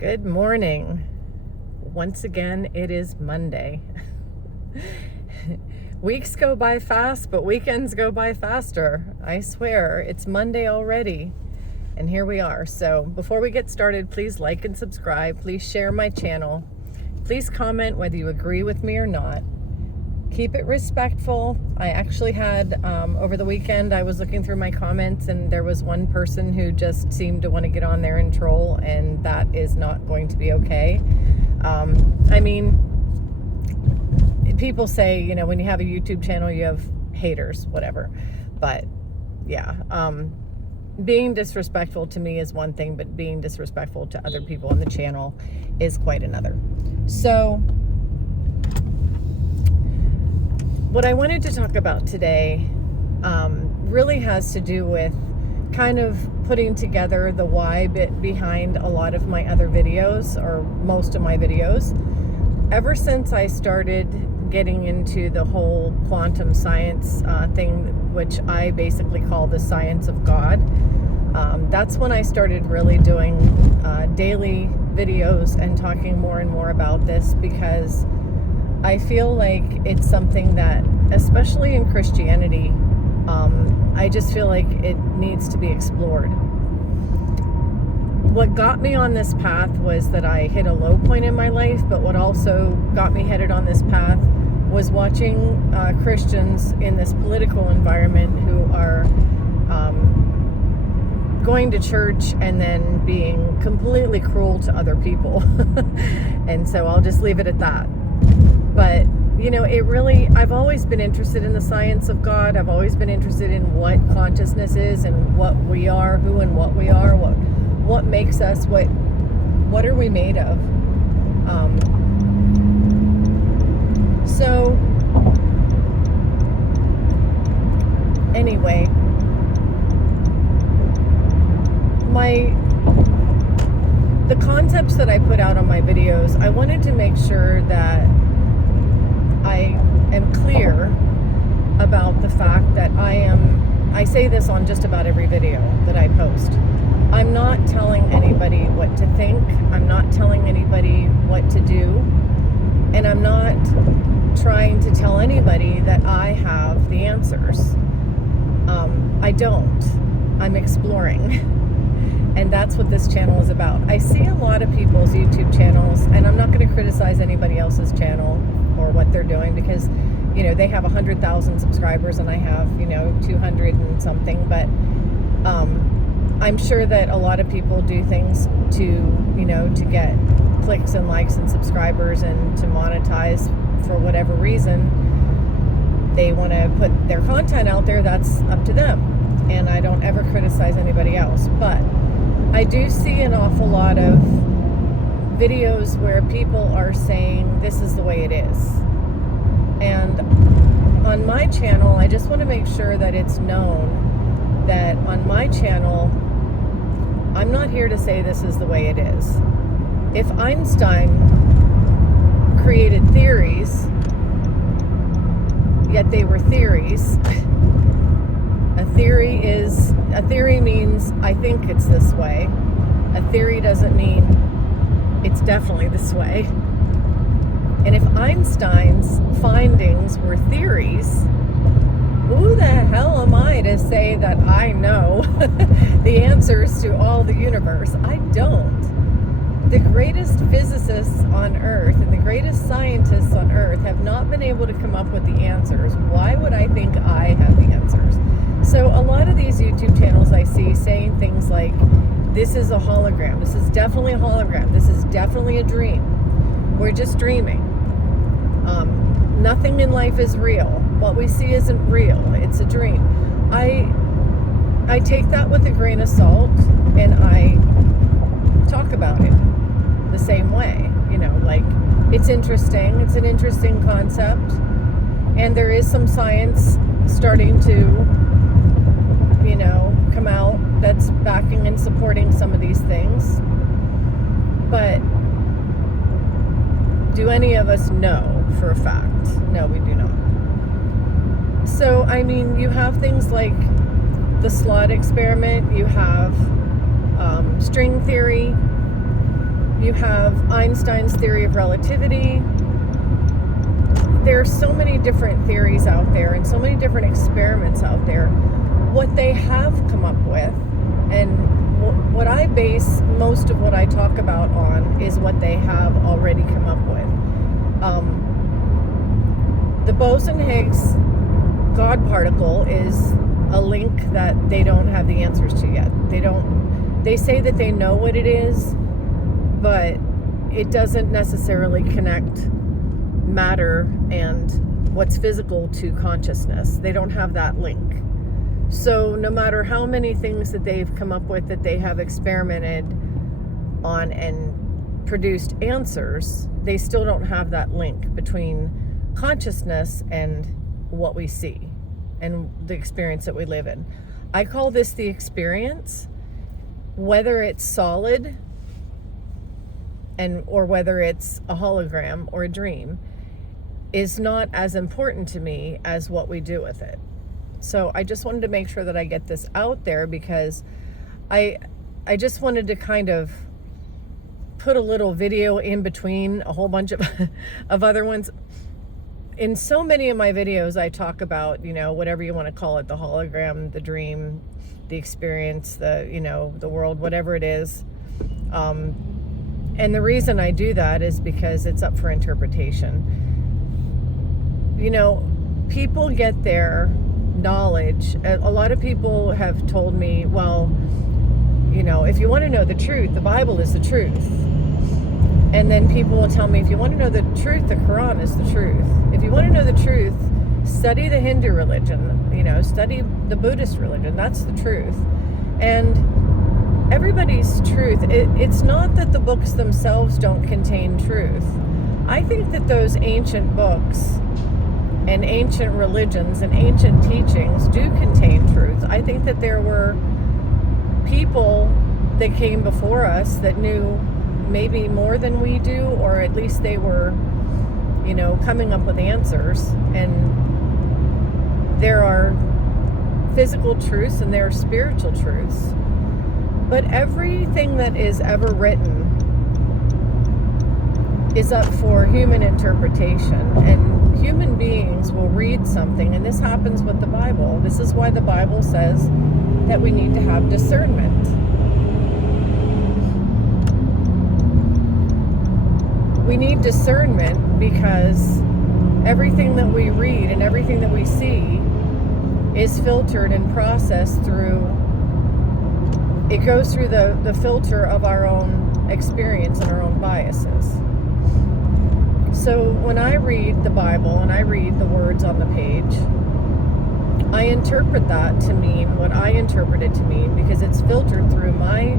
Good morning. Once again, it is Monday. Weeks go by fast, but weekends go by faster. I swear, it's Monday already. And here we are. So before we get started, please like and subscribe. Please share my channel. Please comment whether you agree with me or not. Keep it respectful. I actually had, over the weekend, I was looking through my comments and there was one person who just seemed to want to get on there and troll, and that is not going to be okay. I mean, people say, you know, when you have a YouTube channel, you have haters, whatever. But yeah, being disrespectful to me is one thing, but being disrespectful to other people on the channel is quite another. So what I wanted to talk about today really has to do with kind of putting together the why bit behind a lot of my other videos, or most of my videos. Ever since I started getting into the whole quantum science thing, which I basically call the science of God, that's when I started really doing daily videos and talking more and more about this, because I feel like it's something that, especially in Christianity, I just feel like it needs to be explored. What got me on this path was that I hit a low point in my life, but what also got me headed on this path was watching Christians in this political environment who are going to church and then being completely cruel to other people. And so I'll just leave it at that. But, you know, I've always been interested in the science of God. I've always been interested in what consciousness is and what we are, who and what we are, what makes us, what are we made of. So, anyway, the concepts that I put out on my videos, I wanted to make sure that I am clear about the fact that I say this on just about every video that I post. I'm not telling anybody what to think. I'm not telling anybody what to do. And I'm not trying to tell anybody that I have the answers. I don't. I'm exploring. And that's what this channel is about. I see a lot of people's YouTube channels, and I'm not going to criticize anybody else's channel or what they're doing, because, you know, they have 100,000 subscribers and I have, you know, 200 and something. But I'm sure that a lot of people do things to, you know, to get clicks and likes and subscribers and to monetize for whatever reason. They want to put their content out there. That's up to them. And I don't ever criticize anybody else. But I do see an awful lot of videos where people are saying this is the way it is. And on my channel, I just want to make sure that it's known that on my channel, I'm not here to say this is the way it is. If Einstein created theories, yet they were theories, a theory means I think it's this way. A theory doesn't mean it's definitely this way. And if Einstein's findings were theories, who the hell am I to say that I know the answers to all the universe? I don't. The greatest physicists on Earth and the greatest scientists on Earth have not been able to come up with the answers. Why would I think I have the answers? So a lot of these YouTube channels I see saying things like, this is a hologram. This is definitely a hologram. This is definitely a dream. We're just dreaming. Nothing in life is real. What we see isn't real. It's a dream. I take that with a grain of salt, and I talk about it the same way. You know, like, it's interesting. It's an interesting concept. And there is some science starting to, you know, come out that's backing and supporting some of these things. But do any of us know for a fact? No, we do not. So, I mean, you have things like the slot experiment, you have string theory, You have Einstein's theory of relativity. There are so many different theories out there and so many different experiments out there. What they have come up with, and what I base most of what I talk about on, is what they have already come up with. The boson-Higgs God particle is a link that they don't have the answers to yet. They say that they know what it is, but it doesn't necessarily connect matter and what's physical to consciousness. They don't have that link. So no matter how many things that they've come up with that they have experimented on and produced answers, they still don't have that link between consciousness and what we see and the experience that we live in. I call this the experience. Whether it's solid or whether it's a hologram or a dream is not as important to me as what we do with it. So I just wanted to make sure that I get this out there, because I just wanted to kind of put a little video in between a whole bunch of other ones. In so many of my videos, I talk about, whatever you want to call it, the hologram, the dream, the experience, the world, whatever it is. And the reason I do that is because it's up for interpretation. People get their knowledge. A lot of people have told me, well, if you want to know the truth, the Bible is the truth. And then people will tell me, if you want to know the truth, the Quran is the truth. If you want to know the truth, study the Hindu religion, study the Buddhist religion. That's the truth. And everybody's truth, it's not that the books themselves don't contain truth. I think that those ancient books and ancient religions and ancient teachings do contain truth. I think that there were people that came before us that knew maybe more than we do, or at least they were, coming up with answers. And there are physical truths and there are spiritual truths. But everything that is ever written is up for human interpretation. And human beings will read something, and this happens with the Bible. This is why the Bible says that we need to have discernment. We need discernment because everything that we read and everything that we see is filtered and processed through, it goes through the filter of our own experience and our own biases. So when I read the Bible and I read the words on the page, I interpret that to mean what I interpret it to mean, because it's filtered through my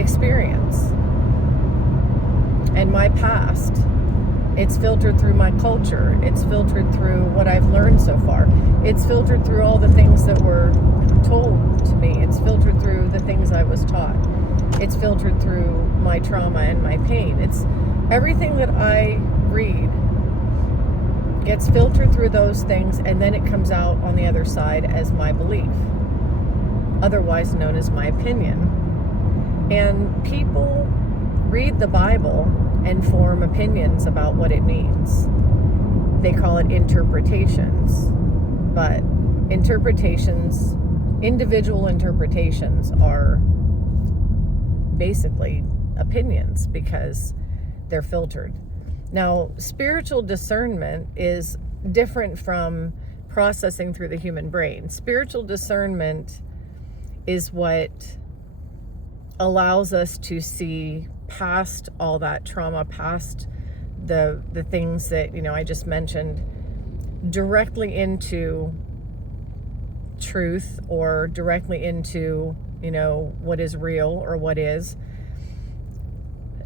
experience and my past. It's filtered through my culture. It's filtered through what I've learned so far. It's filtered through all the things that were told to me. It's filtered through the things I was taught. It's filtered through my trauma and my pain. It's everything that I read gets filtered through those things, and then it comes out on the other side as my belief, otherwise known as my opinion. And people read the Bible and form opinions about what it means. They call it interpretations. But interpretations, individual interpretations, are basically opinions because they're filtered. Now, spiritual discernment is different from processing through the human brain. Spiritual discernment is what allows us to see past all that trauma, past the things that, I just mentioned, directly into truth, or directly into, what is real or what is.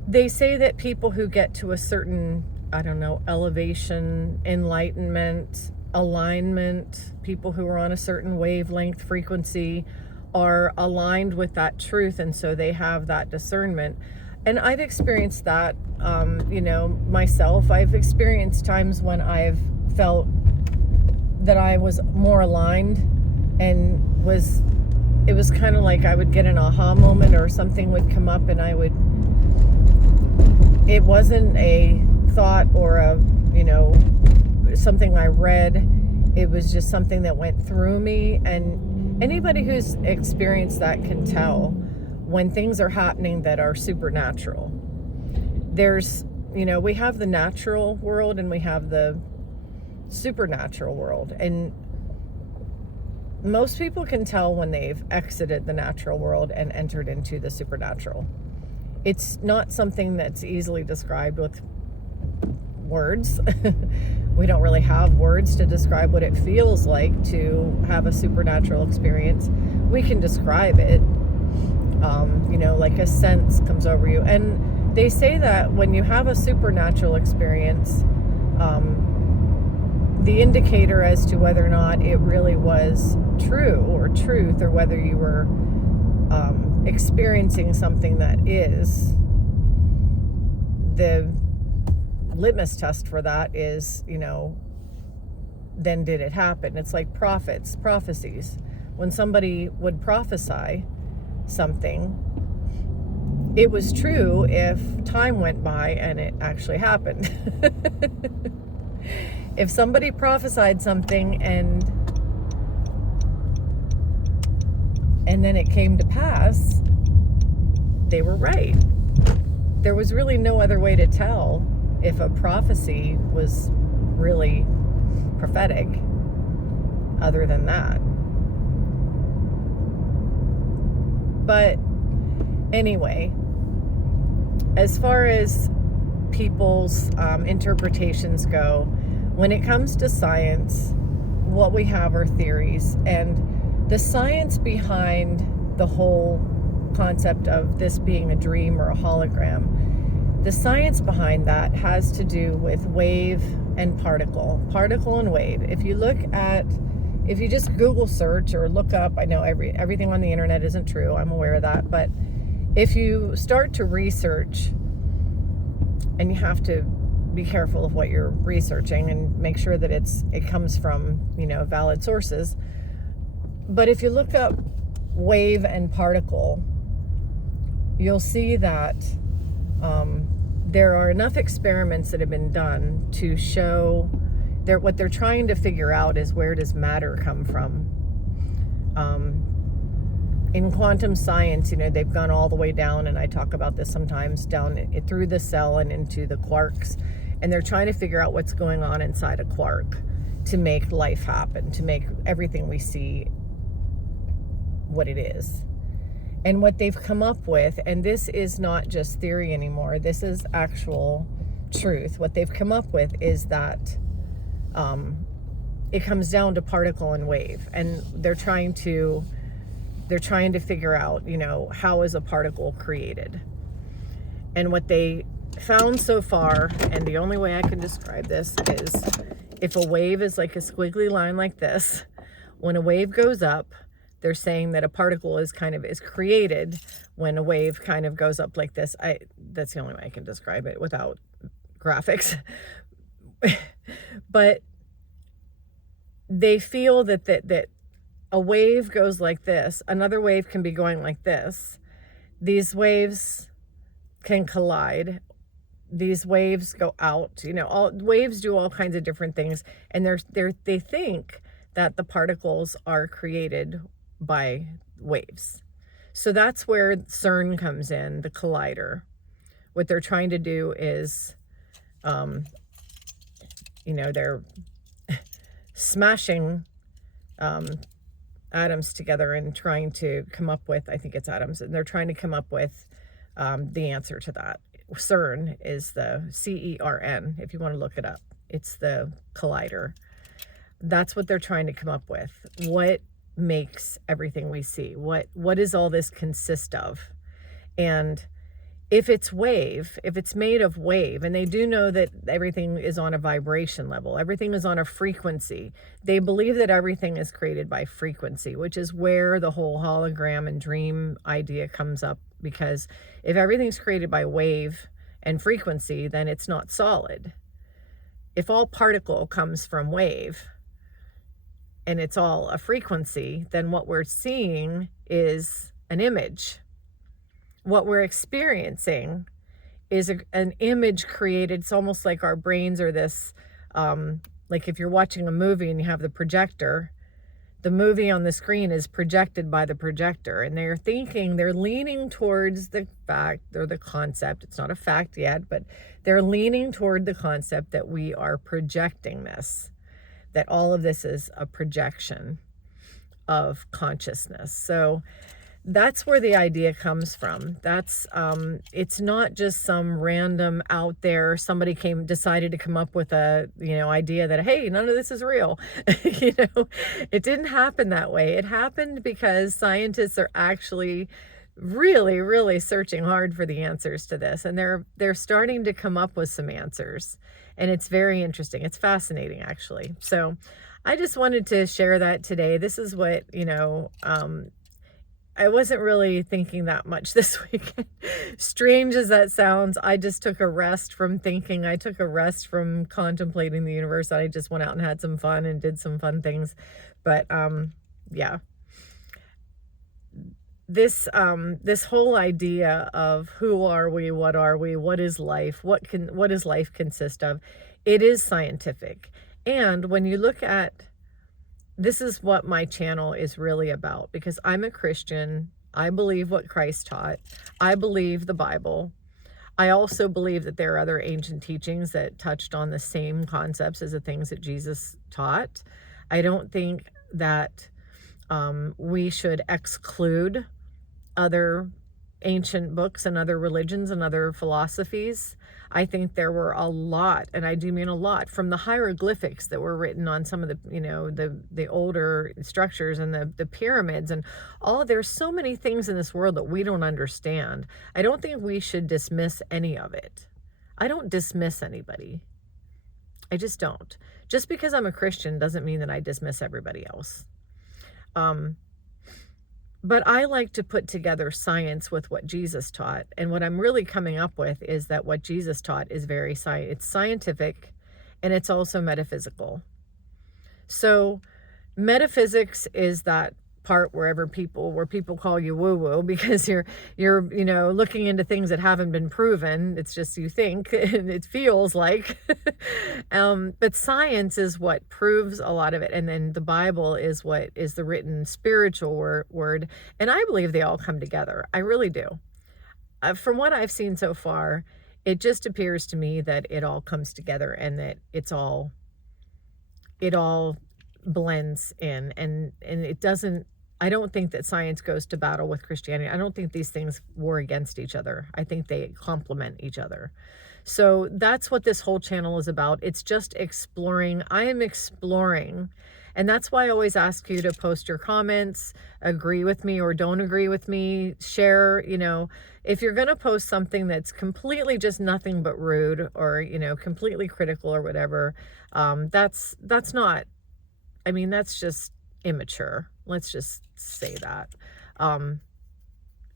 They say that people who get to a certain, elevation, enlightenment, alignment, people who are on a certain wavelength, frequency, are aligned with that truth, and so they have that discernment. And I've experienced that, myself. I've experienced times when I've felt that I was more aligned, and it was kind of like I would get an aha moment, or something would come up and I would it wasn't a thought or a, something I read. It was just something that went through me. And anybody who's experienced that can tell when things are happening that are supernatural. There's, we have the natural world and we have the supernatural world. And most people can tell when they've exited the natural world and entered into the supernatural. It's not something that's easily described with words. We don't really have words to describe what it feels like to have a supernatural experience. We can describe it, like a sense comes over you. And they say that when you have a supernatural experience, the indicator as to whether or not it really was true or truth, or whether you were experiencing something that is, the litmus test for that is, then did it happen? It's like prophecies. When somebody would prophesy something, it was true if time went by and it actually happened. If somebody prophesied something and then it came to pass, they were right. There was really no other way to tell if a prophecy was really prophetic other than that. But anyway, as far as people's interpretations go, when it comes to science, what we have are theories, and the science behind the whole concept of this being a dream or a hologram, the science behind that has to do with wave and particle and wave. If you just Google search or look up, I know everything on the internet isn't true, I'm aware of that, but if you start to research, and you have to be careful of what you're researching and make sure that it comes from, valid sources. But if you look up wave and particle, you'll see that there are enough experiments that have been done to show what they're trying to figure out is, where does matter come from? In quantum science, they've gone all the way down, and I talk about this sometimes, down through the cell and into the quarks, and they're trying to figure out what's going on inside a quark to make life happen, to make everything we see what it is. And what they've come up with, and this is not just theory anymore, this is actual truth. What they've come up with is that it comes down to particle and wave, and they're trying to figure out, how is a particle created? And what they found so far, and the only way I can describe this is, if a wave is like a squiggly line like this, when a wave goes up, they're saying that a particle is created when a wave kind of goes up like this. That's the only way I can describe it without graphics. But they feel that a wave goes like this, another wave can be going like this. These waves can collide. These waves go out. All waves do all kinds of different things, and they think that the particles are created by waves. So that's where CERN comes in, the collider. What they're trying to do is, they're smashing atoms together and trying to come up with, I think it's atoms, and they're trying to come up with the answer to that. CERN is the CERN, if you want to look it up. It's the collider. That's what they're trying to come up with. What makes everything we see? What does all this consist of? And if it's made of wave, and they do know that everything is on a vibration level, everything is on a frequency. They believe that everything is created by frequency, which is where the whole hologram and dream idea comes up, because if everything's created by wave and frequency, then it's not solid. If all particle comes from wave and it's all a frequency, then what we're seeing is an image. What we're experiencing is an image created. It's almost like our brains are this, like if you're watching a movie and you have the projector, the movie on the screen is projected by the projector, and they're leaning towards the fact or the concept. It's not a fact yet, but they're leaning toward the concept that we are projecting this, that all of this is a projection of consciousness. So that's where the idea comes from. That's it's not just some random out there, somebody decided to come up with a, idea that, hey, none of this is real. It didn't happen that way. It happened because scientists are actually really, really searching hard for the answers to this, and they're starting to come up with some answers, and it's very interesting. It's fascinating, actually. So I just wanted to share that today. This is what, I wasn't really thinking that much this weekend. Strange as that sounds, I just took a rest from thinking. I took a rest from contemplating the universe. I just went out and had some fun and did some fun things. But yeah, this whole idea of who are we, what is life, what does life consist of? It is scientific. And when you look at, this is what my channel is really about, because I'm a Christian. I believe what Christ taught. I believe the Bible. I also believe that there are other ancient teachings that touched on the same concepts as the things that Jesus taught. I don't think that we should exclude other ancient books and other religions and other philosophies. I think there were a lot, and I do mean a lot, from the hieroglyphics that were written on some of the, the older structures and the pyramids and all. There's so many things in this world that we don't understand. I don't think we should dismiss any of it. I don't dismiss anybody. I just don't. Just because I'm a Christian doesn't mean that I dismiss everybody else. But I like to put together science with what Jesus taught. And what I'm really coming up with is that what Jesus taught is it's scientific, and it's also metaphysical. So metaphysics is that part where people call you woo-woo because you're looking into things that haven't been proven. It's just you think and it feels like. But science is what proves a lot of it, and then the Bible is what is the written spiritual word, and I believe they all come together. I really do. From what I've seen so far, it just appears to me that it all comes together, and that it all blends in, and it doesn't. I don't think that science goes to battle with Christianity. I don't think these things war against each other. I think they complement each other. So that's what this whole channel is about. It's just exploring. I am exploring. And that's why I always ask you to post your comments, agree with me or don't agree with me, share, if you're going to post something that's completely just nothing but rude or, completely critical or whatever, that's not, that's just immature. Let's just say that.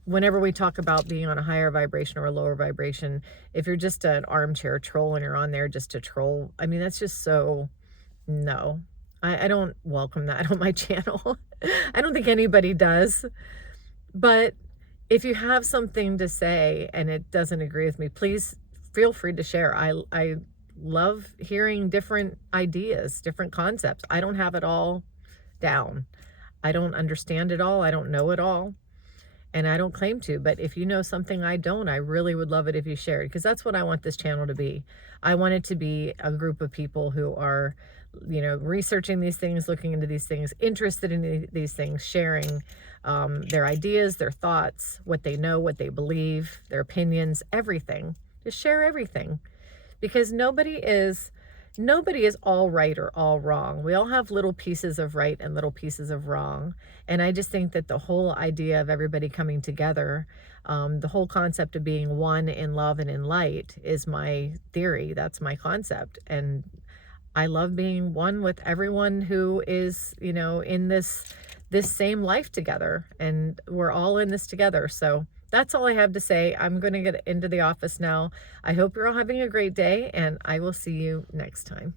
Whenever we talk about being on a higher vibration or a lower vibration, if you're just an armchair troll and you're on there just to troll, that's just so, no. I don't welcome that on my channel. I don't think anybody does. But if you have something to say and it doesn't agree with me, please feel free to share. I love hearing different ideas, different concepts. I don't have it all down. I don't understand it all. I don't know it all. And I don't claim to. But if you know something I don't, I really would love it if you share it, because that's what I want this channel to be. I want it to be a group of people who are, researching these things, looking into these things, interested in these things, sharing their ideas, their thoughts, what they know, what they believe, their opinions, everything. Just share everything. Because nobody is all right or all wrong. We all have little pieces of right and little pieces of wrong. And I just think that the whole idea of everybody coming together, the whole concept of being one in love and in light is my theory. That's my concept. And I love being one with everyone who is, in this same life together. And we're all in this together. So that's all I have to say. I'm going to get into the office now. I hope you're all having a great day, and I will see you next time.